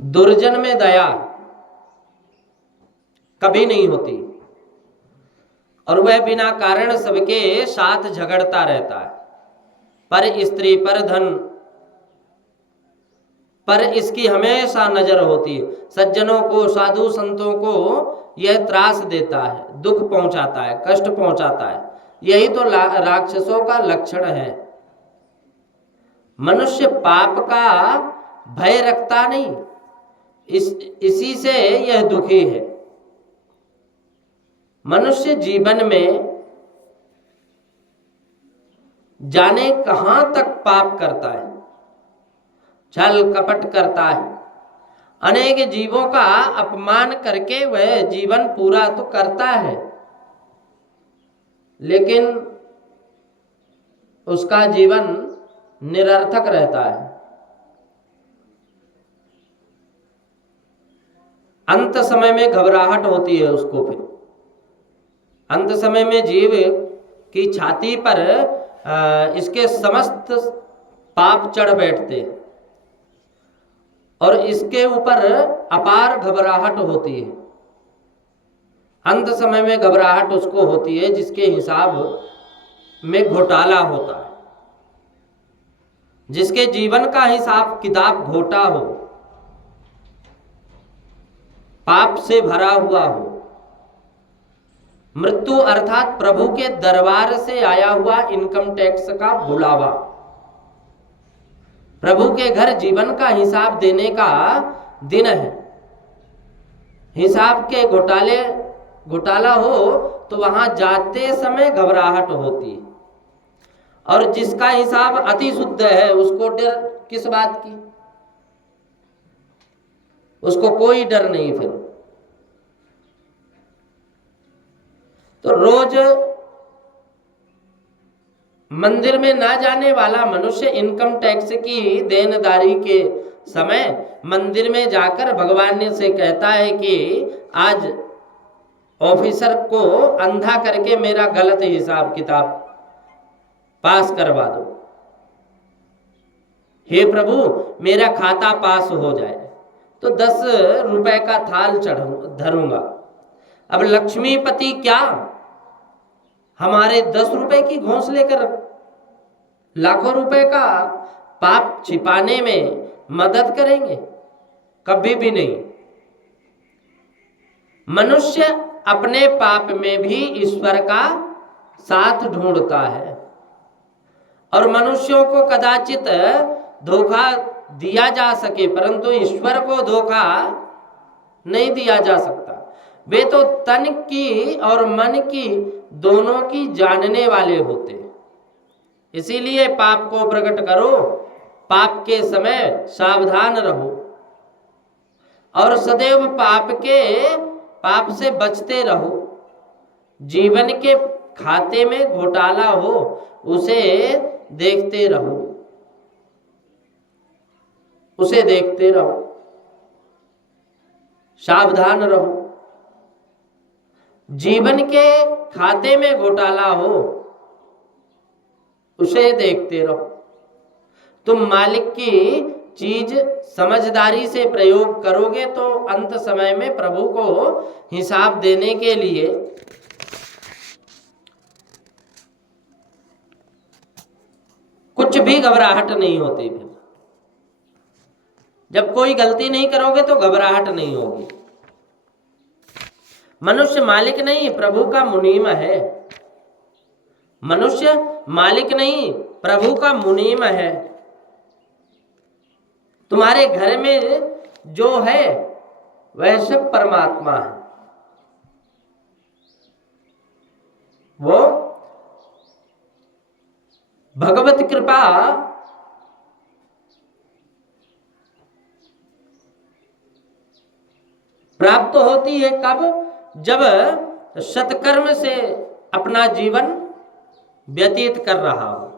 दुर्जन में दया कभी नहीं होती, और वह बिना कारण सबके साथ झगड़ता रहता है। पर स्त्री पर धन पर इसकी हमेशा नजर होती है। सज्जनों को, साधु संतों को यह त्रास देता है, दुख पहुंचाता है, कष्ट पहुंचाता है। यही तो राक्षसों का लक्षण है। मनुष्य पाप का भय रखता नहीं, इसी से यह दुखी है। मनुष्य जीवन में जाने कहां तक पाप करता है, छल कपट करता है, अनेक जीवों का अपमान करके वह जीवन पूरा तो करता है, लेकिन उसका जीवन निरर्थक रहता है। अंत समय में घबराहट होती है उसको। फिर अंत समय में जीव की छाती पर इसके समस्त पाप चढ़ बैठते हैं और इसके ऊपर अपार घबराहट होती है। अंत समय में घबराहट उसको होती है जिसके हिसाब में घोटाला होता है, जिसके जीवन का हिसाब किताब घोटा हो, पाप से भरा हुआ हो। मृत्यु अर्थात प्रभु के दरबार से आया हुआ इनकम टैक्स का बुलावा, प्रभु के घर जीवन का हिसाब देने का दिन है। हिसाब के घोटाला हो तो वहां जाते समय घबराहट होती है, और जिसका हिसाब अति शुद्ध है उसको डर किस बात की? उसको कोई डर नहीं। फिर तो रोज मंदिर में ना जाने वाला मनुष्य इनकम टैक्स की देनदारी के समय मंदिर में जाकर भगवान से कहता है कि आज ऑफिसर को अंधा करके मेरा गलत हिसाब किताब पास करवा दो, हे प्रभु मेरा खाता पास हो जाए तो 10 रुपए का थाल धरूंगा। अब लक्ष्मीपति क्या हमारे 10 रुपए की घूंस लेकर लाखों रुपए का पाप छिपाने में मदद करेंगे? कभी भी नहीं। मनुष्य अपने पाप में भी ईश्वर का साथ ढूंढता है, और मनुष्यों को कदाचित धोखा दिया जा सके परंतु ईश्वर को धोखा नहीं दिया जा सकता। वे तो तन की और मन की दोनों की जानने वाले होते हैं। इसीलिए पाप को प्रकट करो, पाप के समय सावधान रहो, और सदैव पाप से बचते रहो। जीवन के खाते में घोटाला हो उसे देखते रहो, उसे देखते रहो, सावधान रहो। जीवन के खाते में घोटाला हो उसे देखते रहो। तुम मालिक की चीज समझदारी से प्रयोग करोगे तो अंत समय में प्रभु को हिसाब देने के लिए कुछ भी घबराहट नहीं होती। फिर जब कोई गलती नहीं करोगे तो घबराहट नहीं होगी। मनुष्य मालिक नहीं प्रभु का मुनीम है। मनुष्य मालिक नहीं प्रभु का मुनीम है। तुम्हारे घर में जो है वह सब परमात्मा है। वो भगवत कृपा प्राप्त होती है कब? जब सत्कर्म से अपना जीवन व्यतीत कर रहा हो।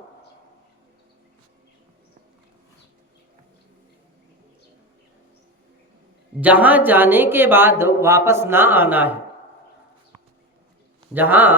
जहां जाने के बाद वापस ना आना है, जहां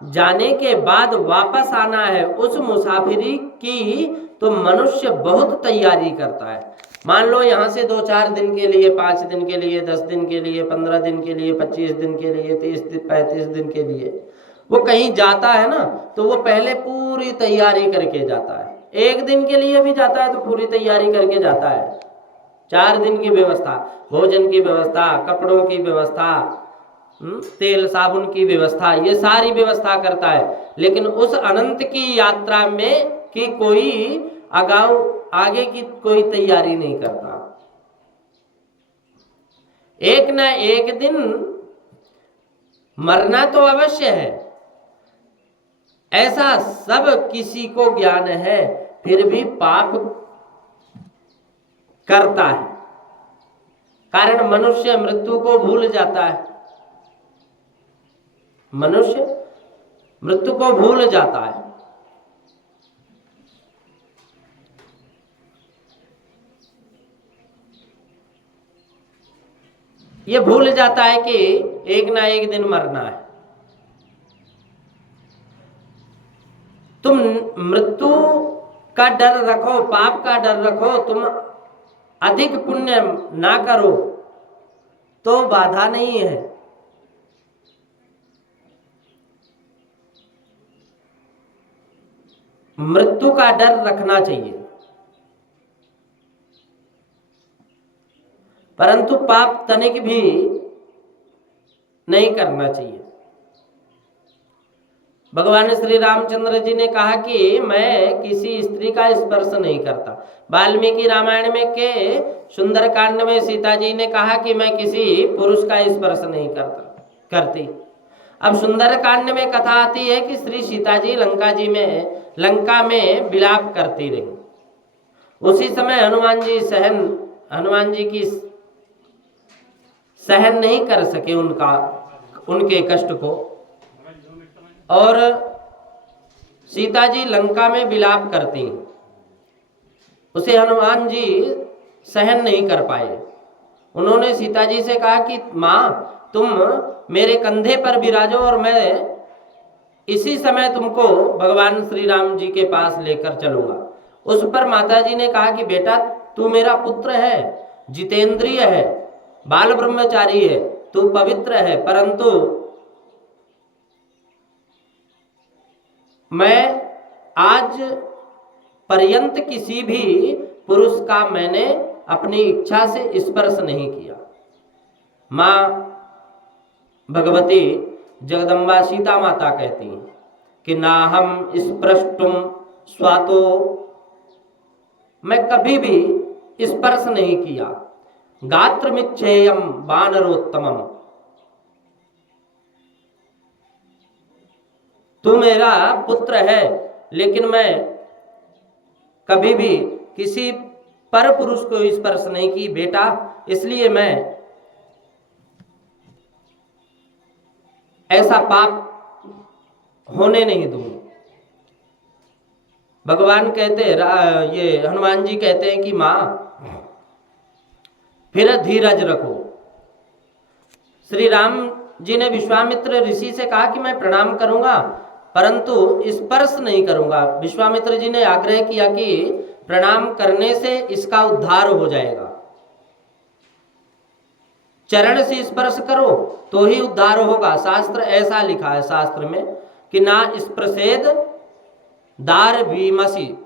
जाने के बाद वापस आना है उस मुसाफिरी की तो मनुष्य बहुत तैयारी करता है। मान लो यहाँ से 2-4 दिन के लिए, 5 दिन के लिए, 10 दिन के लिए, 15 दिन के लिए, 25 दिन के लिए, 30 दिन, 35 दिन के लिए वो कहीं जाता है ना, तो वो पहले पूरी तैयारी करके जाता है। 1 दिन के लिए भी जाता है तो पूरी तैयारी करके जाता है। 4 दिन की व्यवस्था, भोजन की व्यवस्था, कपड़ों की व्यवस्था, तेल साबुन की व्यवस्था, ये सारी व्यवस्था करता है। लेकिन उस अनंत की यात्रा में कि कोई आगे की कोई तैयारी नहीं करता। एक ना एक दिन मरना तो अवश्य है, ऐसा सब किसी को ज्ञान है, फिर भी पाप करता है। कारण मनुष्य मृत्यु को भूल जाता है, मनुष्य मृत्यु को भूल जाता है। ये भूल जाता है कि एक ना एक दिन मरना है। तुम मृत्यु का डर रखो, पाप का डर रखो, तुम अधिक पुण्य ना करो तो बाधा नहीं है। मृत्यु का डर रखना चाहिए, परंतु पाप तनिक भी नहीं करना चाहिए। भगवान श्री रामचंद्र जी ने कहा कि मैं किसी स्त्री का स्पर्श नहीं करता। वाल्मीकि रामायण में के सुंदरकांड में सीता जी ने कहा कि मैं किसी पुरुष का स्पर्श नहीं करती। अब सुंदरकांड में कथा आती है कि श्री सीता जी लंका में विलाप करती रही। उसी समय हनुमान जी की सहन नहीं कर सके उनके कष्ट को, और सीता जी लंका में विलाप करती, उसे हनुमान जी सहन नहीं कर पाए। उन्होंने सीता जी से कहा कि माँ, तुम मेरे कंधे पर विराजो और मैं इसी समय तुमको भगवान श्री राम जी के पास लेकर चलूंगा। उस पर माता जी ने कहा कि बेटा, तू मेरा पुत्र है, जितेंद्रिय है, बाल ब्रह्मचारी है, तू पवित्र है, परंतु मैं आज पर्यंत किसी भी पुरुष का मैंने अपनी इच्छा से स्पर्श नहीं किया। माँ भगवती जगदम्बा सीता माता कहती हैं कि ना हम स्पृष्टुम स्वातो, मैं कभी भी स्पर्श नहीं किया। गात्रमिच्छेयम वानरोत्तमम, तू मेरा पुत्र है, लेकिन मैं कभी भी किसी पर पुरुष को स्पर्श नहीं की बेटा, इसलिए मैं ऐसा पाप होने नहीं दूंगा। भगवान कहते, ये हनुमान जी कहते हैं कि माँ फिर धीरज रखो। श्री राम जी ने विश्वामित्र ऋषि से कहा कि मैं प्रणाम करूंगा परंतु स्पर्श नहीं करूंगा। विश्वामित्र जी ने आग्रह किया कि प्रणाम करने से इसका उद्धार हो जाएगा, चरण से स्पर्श करो तो ही उद्धार होगा। शास्त्र ऐसा लिखा है, शास्त्र में कि ना स्पर्शेद दार भीमसी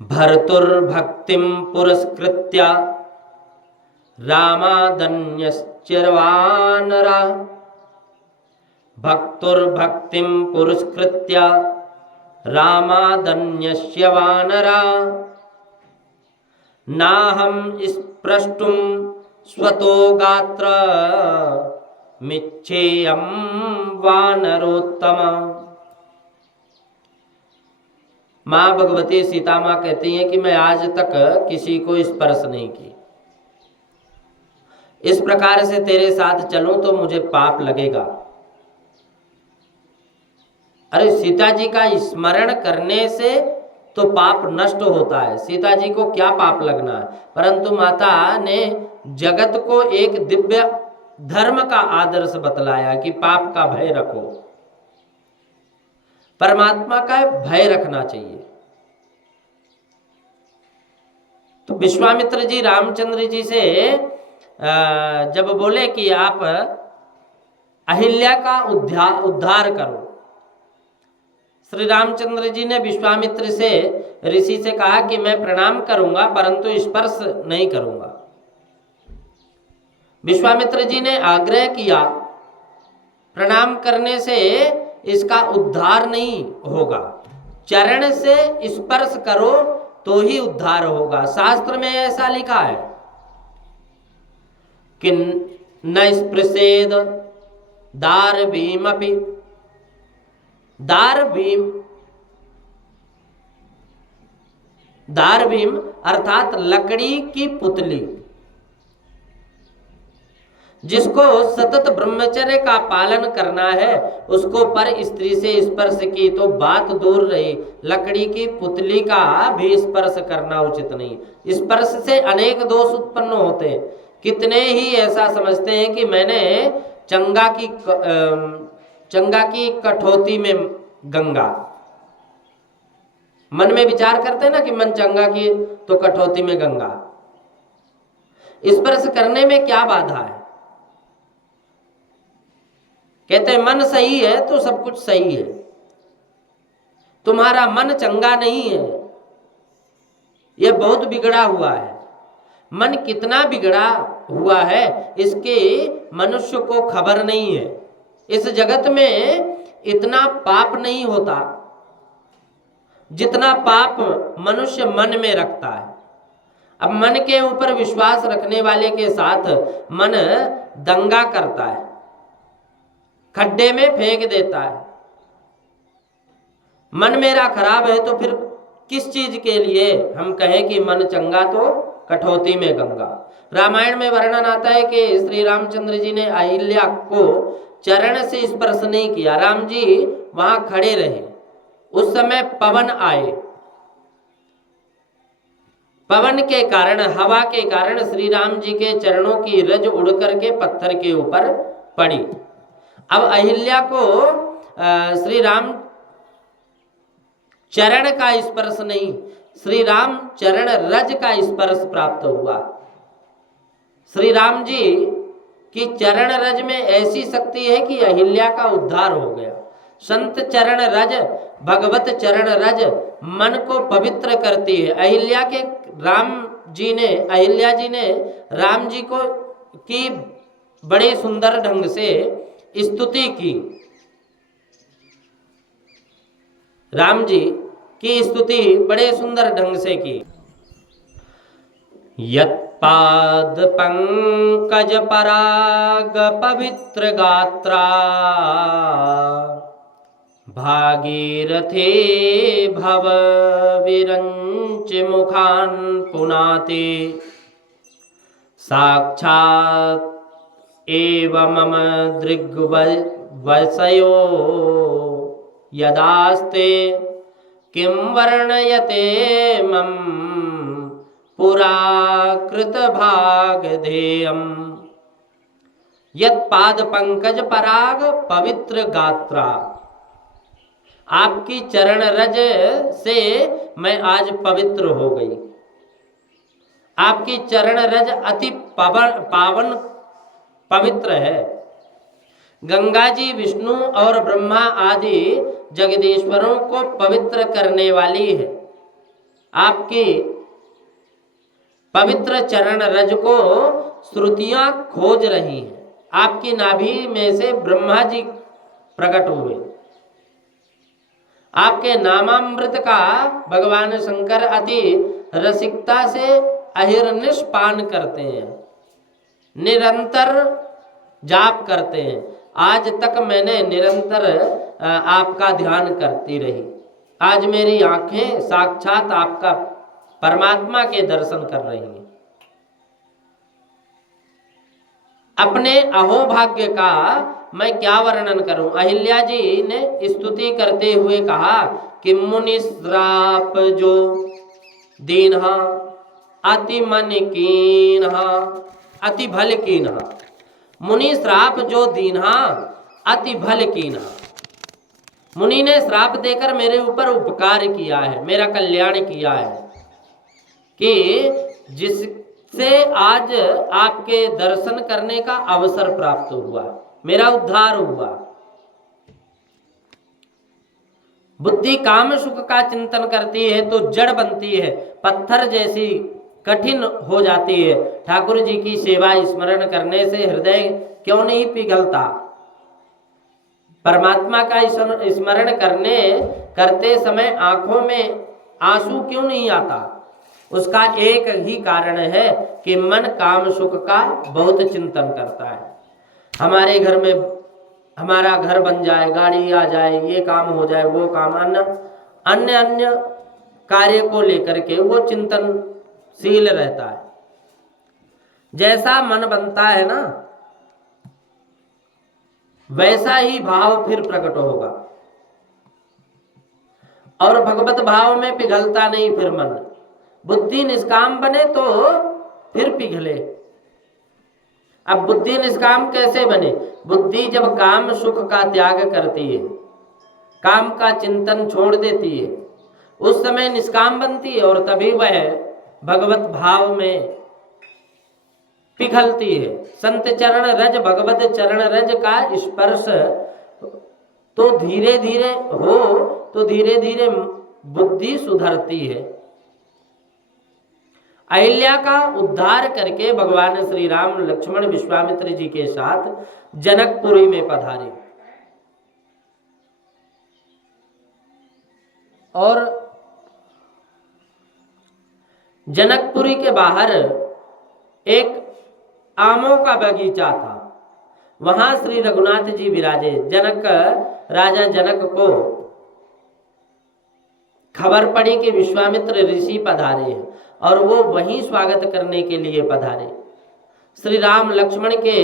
भर्तुर्भक्तिम पुरस्कृत्य रामादन्यश्चरवानरा, भक्तुर्भक्तिम पुरस्कृत्य रामादन्यस्य वानरा, नाहं स्पृष्टुं स्वतो गात्र मिच्छेयं वानरोत्तम। माँ भगवती सीता माँ कहती हैं कि मैं आज तक किसी को स्पर्श नहीं की। इस प्रकार से तेरे साथ चलूं तो मुझे पाप लगेगा। अरे सीता जी का स्मरण करने से तो पाप नष्ट होता है, सीता जी को क्या पाप लगना है। परंतु माता ने जगत को एक दिव्य धर्म का आदर्श बतलाया कि पाप का भय रखो। परमात्मा का भय रखना चाहिए। तो विश्वामित्र जी रामचंद्र जी से जब बोले कि आप अहिल्या का उद्धार करो, श्री रामचंद्र जी ने विश्वामित्र से ऋषि से कहा कि मैं प्रणाम करूंगा परंतु स्पर्श नहीं करूंगा। विश्वामित्र जी ने आग्रह किया, प्रणाम करने से इसका उद्धार नहीं होगा, चरण से स्पर्श करो तो ही उद्धार होगा। शास्त्र में ऐसा लिखा है कि न स्पृशेद दारवीमपि। दारवीम अर्थात लकड़ी की पुतली। जिसको सतत ब्रह्मचर्य का पालन करना है उसको पर स्त्री से स्पर्श की तो बात दूर रही, लकड़ी की पुतली का भी स्पर्श करना उचित नहीं। स्पर्श से अनेक दोष उत्पन्न होते हैं। कितने ही ऐसा समझते हैं कि मैंने चंगा की कठौती में गंगा। मन में विचार करते हैं ना कि मन चंगा की तो कठौती में गंगा। स्पर्श करने में क्या बाधा है? कहते हैं मन सही है तो सब कुछ सही है। तुम्हारा मन चंगा नहीं है, यह बहुत बिगड़ा हुआ है। मन कितना बिगड़ा हुआ है इसके मनुष्य को खबर नहीं है। इस जगत में इतना पाप नहीं होता जितना पाप मनुष्य मन में रखता है। अब मन के ऊपर विश्वास रखने वाले के साथ मन दंगा करता है, खड्डे में फेंक देता है। मन मेरा खराब है तो फिर किस चीज के लिए हम कहें कि मन चंगा तो कठौती में गंगा। रामायण में वर्णन आता है कि श्री रामचंद्र जी ने अहिल्या को चरण से स्पर्श नहीं किया। राम जी वहां खड़े रहे। उस समय पवन आए। पवन के कारण, हवा के कारण श्री राम जी के चरणों की रज उड़ करके पत्थर के ऊपर पड़ी। अब अहिल्या को श्री राम चरण का स्पर्श नहीं, श्री राम चरण रज का स्पर्श प्राप्त हुआ। श्री राम जी की चरण रज में ऐसी शक्ति है कि अहिल्या का उद्धार हो गया। संत चरण रज, भगवत चरण रज मन को पवित्र करती है। अहिल्या जी ने राम जी को की बड़े सुंदर ढंग से स्तुति की। राम जी की स्तुति बड़े सुंदर ढंग से की। यत्पाद पंकज पराग पवित्र गात्रा भागीरथे भव विरंच मुखान पुनाते साक्षात् एव मम दृग्वसयो यदास्ते किं वर्णयते मम पुराकृत भागधेयम्। यत्पाद पंकज पराग पवित्र गात्रा। आपकी चरण रज से मैं आज पवित्र हो गई। आपकी चरण रज अति पावन पवित्र है। गंगा जी विष्णु और ब्रह्मा आदि जगदीश्वरों को पवित्र करने वाली है। आपकी पवित्र चरण रज को श्रुतियां खोज रही हैं। आपकी नाभि में से ब्रह्मा जी प्रकट हुए। आपके नामामृत का भगवान शंकर अति रसिकता से अहिर्निश पान करते हैं, निरंतर जाप करते हैं। आज तक मैंने निरंतर आपका ध्यान करती रही। आज मेरी आंखें साक्षात आपका परमात्मा के दर्शन कर रही हैं। अपने अहोभाग्य का मैं क्या वर्णन करूं। अहिल्या जी ने स्तुति करते हुए कहा कि मुनि श्राप जो दीन्हा अति मन कीन्हा अति भल कीन्हा। मुनि श्राप जो दीन्हा अति भल कीन्हा। मुनि ने श्राप देकर मेरे ऊपर उपकार किया है, मेरा कल्याण किया है, कि जिससे आज आपके दर्शन करने का अवसर प्राप्त हुआ, मेरा उद्धार हुआ। बुद्धि काम सुख का चिंतन करती है तो जड़ बनती है, पत्थर जैसी कठिन हो जाती है। ठाकुर जी की सेवा स्मरण करने से हृदय क्यों नहीं पिघलता? परमात्मा का स्मरण करते समय आंखों में आंसू क्यों नहीं आता? उसका एक ही कारण है कि मन काम सुख का बहुत चिंतन करता है। हमारे घर में हमारा घर बन जाए, गाड़ी आ जाए, ये काम हो जाए, वो काम, अन्य कार्य को लेकर के वो चिंतनशील रहता है। जैसा मन बनता है ना, वैसा ही भाव फिर प्रकट होगा, और भगवत भाव में पिघलता नहीं फिर मन। बुद्धि निष्काम बने तो फिर पिघले। अब बुद्धि निष्काम कैसे बने? बुद्धि जब काम सुख का त्याग करती है, काम का चिंतन छोड़ देती है, उस समय निष्काम बनती है, और तभी वह भगवत भाव में पिघलती है। संत चरण रज भगवत चरण रज का स्पर्श तो धीरे धीरे हो, तो धीरे धीरे बुद्धि सुधरती है। अहिल्या का उद्धार करके भगवान श्री राम लक्ष्मण विश्वामित्र जी के साथ जनकपुरी में पधारे, और जनकपुरी के बाहर एक आमों का बगीचा था। वहां श्री रघुनाथ जी विराजे। राजा जनक को खबर पड़ी कि विश्वामित्र ऋषि पधारे हैं, और वो वहीं स्वागत करने के लिए पधारे। श्री राम लक्ष्मण के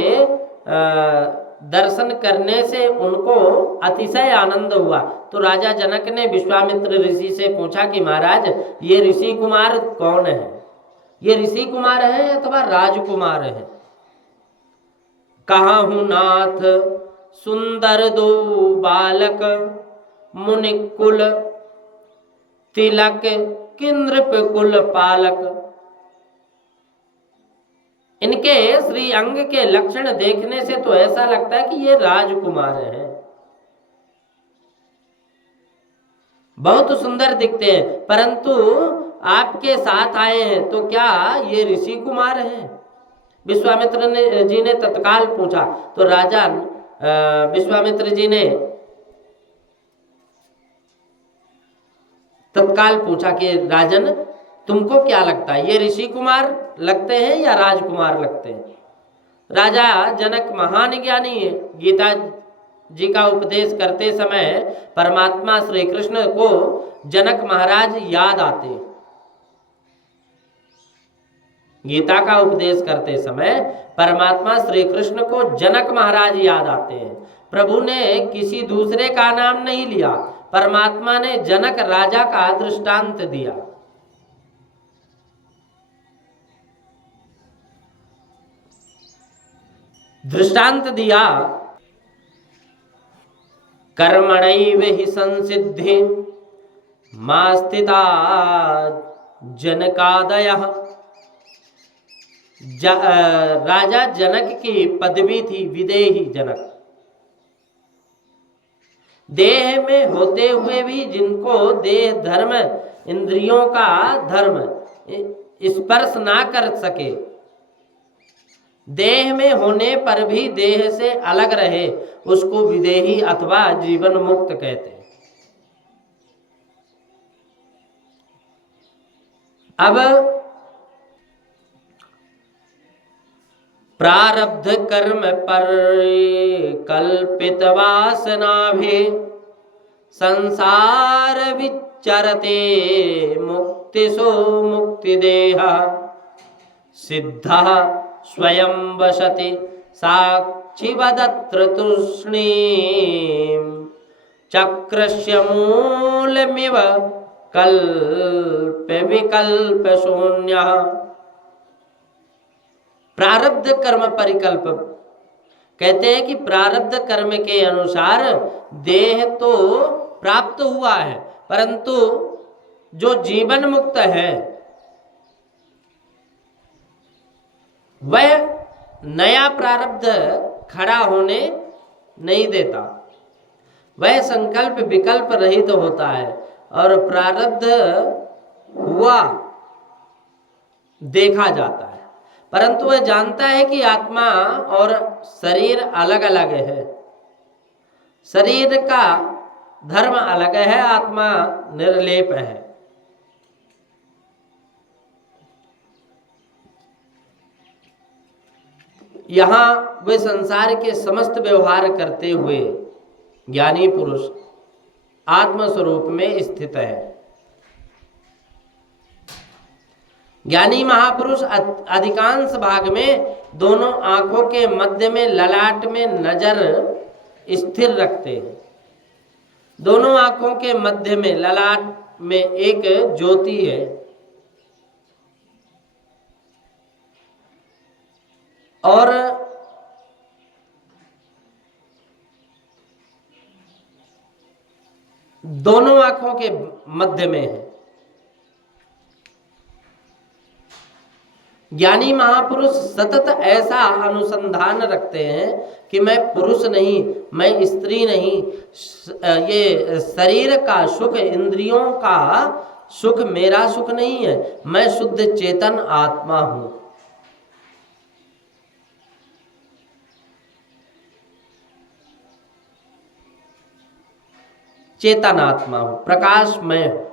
दर्शन करने से उनको अतिशय आनंद हुआ। तो राजा जनक ने विश्वामित्र ऋषि से पूछा कि महाराज, ये ऋषि कुमार कौन है? ये ऋषि कुमार है अथवा राजकुमार है? कहा हूं नाथ सुंदर दो बालक, मुनिकुल तिलक किंद्रप कुल पालक। इनके श्री अंग के लक्षण देखने से तो ऐसा लगता है कि ये राजकुमार हैं, बहुत सुंदर दिखते हैं, परंतु आपके साथ आए हैं तो क्या ये ऋषि कुमार हैं? विश्वामित्र जी ने तत्काल पूछा। तो राजा विश्वामित्र जी ने तत्काल पूछा कि राजन, तुमको क्या लगता है, ये ऋषि कुमार लगते हैं या राजकुमार लगते हैं? राजा जनक महान ज्ञानी है। गीता जी का उपदेश करते समय परमात्मा श्री कृष्ण को जनक महाराज याद आते हैं। गीता का उपदेश करते समय परमात्मा श्री कृष्ण को जनक महाराज याद आते हैं। प्रभु ने किसी दूसरे का नाम नहीं लिया, परमात्मा ने जनक राजा का दृष्टांत दिया। दृष्टांत दिया, कर्मणैव हि संसिद्धि मास्तिता जनकादयः। राजा जनक की पदवी थी विदेही जनक। देह में होते हुए भी जिनको देह धर्म, इंद्रियों का धर्म स्पर्श ना कर सके, देह में होने पर भी देह से अलग रहे, उसको विदेही अथवा जीवन मुक्त कहते हैं। अब प्रारब्ध कर्म पर कल्पित वासना भी संसार विचरते मुक्ति सो मुक्ति देहा सिद्धा स्वयं वसति साक्षी वदत्र तूष्णीं चक्रस्य मूलमिव कल्प विकल्प शून्य। प्रारब्ध कर्म परिकल्प कहते हैं कि प्रारब्ध कर्म के अनुसार देह तो प्राप्त हुआ है, परंतु जो जीवन मुक्त है वह नया प्रारब्ध खड़ा होने नहीं देता। वह संकल्प विकल्प रहित होता है और प्रारब्ध हुआ देखा जाता है, परंतु वह जानता है कि आत्मा और शरीर अलग अलग है। शरीर का धर्म अलग है, आत्मा निर्लेप है। यहाँ वे संसार के समस्त व्यवहार करते हुए ज्ञानी पुरुष आत्मस्वरूप में स्थित है। ज्ञानी महापुरुष अधिकांश भाग में दोनों आंखों के मध्य में ललाट में नजर स्थिर रखते हैं। दोनों आंखों के मध्य में ललाट में एक ज्योति है। और दोनों आंखों के मध्य में है। ज्ञानी महापुरुष सतत ऐसा अनुसंधान रखते हैं कि मैं पुरुष नहीं, मैं स्त्री नहीं, ये शरीर का सुख, इंद्रियों का सुख मेरा सुख नहीं है, मैं शुद्ध चेतन आत्मा हूं। चेतन आत्मा हूं, प्रकाशमय हूं,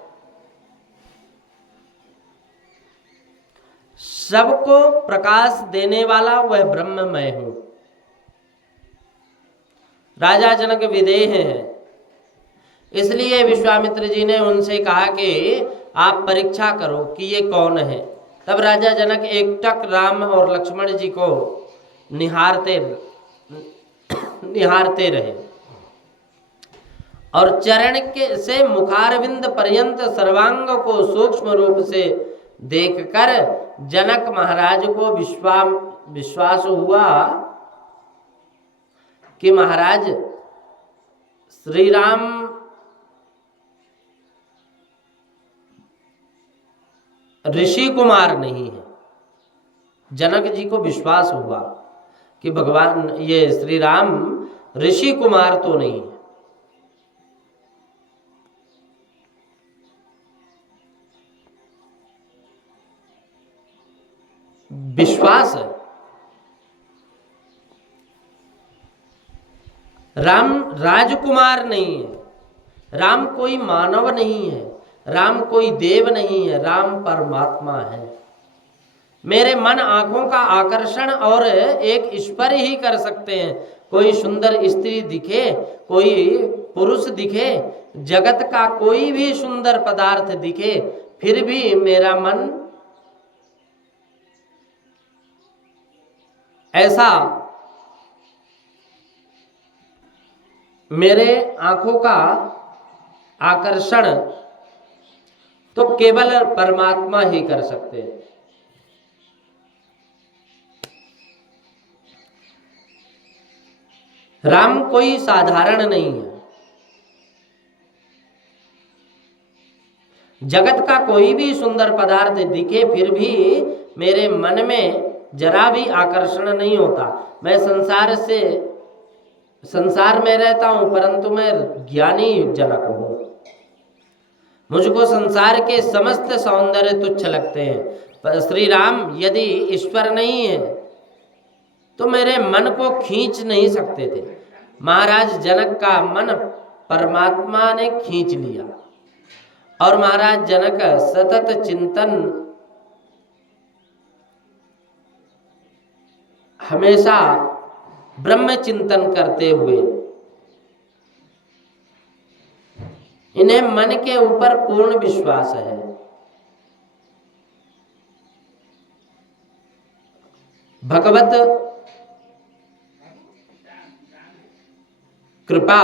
सबको प्रकाश देने वाला वह ब्रह्ममय हूं। राजा जनक विदेह हैं, इसलिए विश्वामित्र जी ने उनसे कहा कि आप परीक्षा करो कि ये कौन है। तब राजा जनक एकटक राम और लक्ष्मण जी को निहारते रहे और चरण के से मुखारविंद पर्यंत सर्वांग को सूक्ष्म रूप से देखकर जनक महाराज को विश्वास हुआ कि महाराज श्री राम ऋषि कुमार नहीं है। जनक जी को विश्वास हुआ कि भगवान ये श्री राम ऋषि कुमार तो नहीं है। विश्वास है। राम राजकुमार नहीं है, राम कोई मानव नहीं है, राम कोई देव नहीं है, राम परमात्मा है। मेरे मन आंखों का आकर्षण और एक ईश्वर ही कर सकते हैं। कोई सुंदर स्त्री दिखे, कोई पुरुष दिखे, जगत का कोई भी सुंदर पदार्थ दिखे, फिर भी मेरा मन ऐसा, मेरे आंखों का आकर्षण तो केवल परमात्मा ही कर सकते हैं। राम कोई साधारण नहीं है। जगत का कोई भी सुंदर पदार्थ दिखे फिर भी मेरे मन में जरा भी आकर्षण नहीं होता। मैं संसार में रहता हूं, परंतु मैं ज्ञानी जनक हूं। मुझको संसार के समस्त सौंदर्य तुच्छ लगते हैं, पर श्री राम यदि ईश्वर नहीं है तो मेरे मन को खींच नहीं सकते थे। महाराज जनक का मन परमात्मा ने खींच लिया और महाराज जनक सतत चिंतन, हमेशा ब्रह्म चिंतन करते हुए इन्हें मन के ऊपर पूर्ण विश्वास है। भगवत कृपा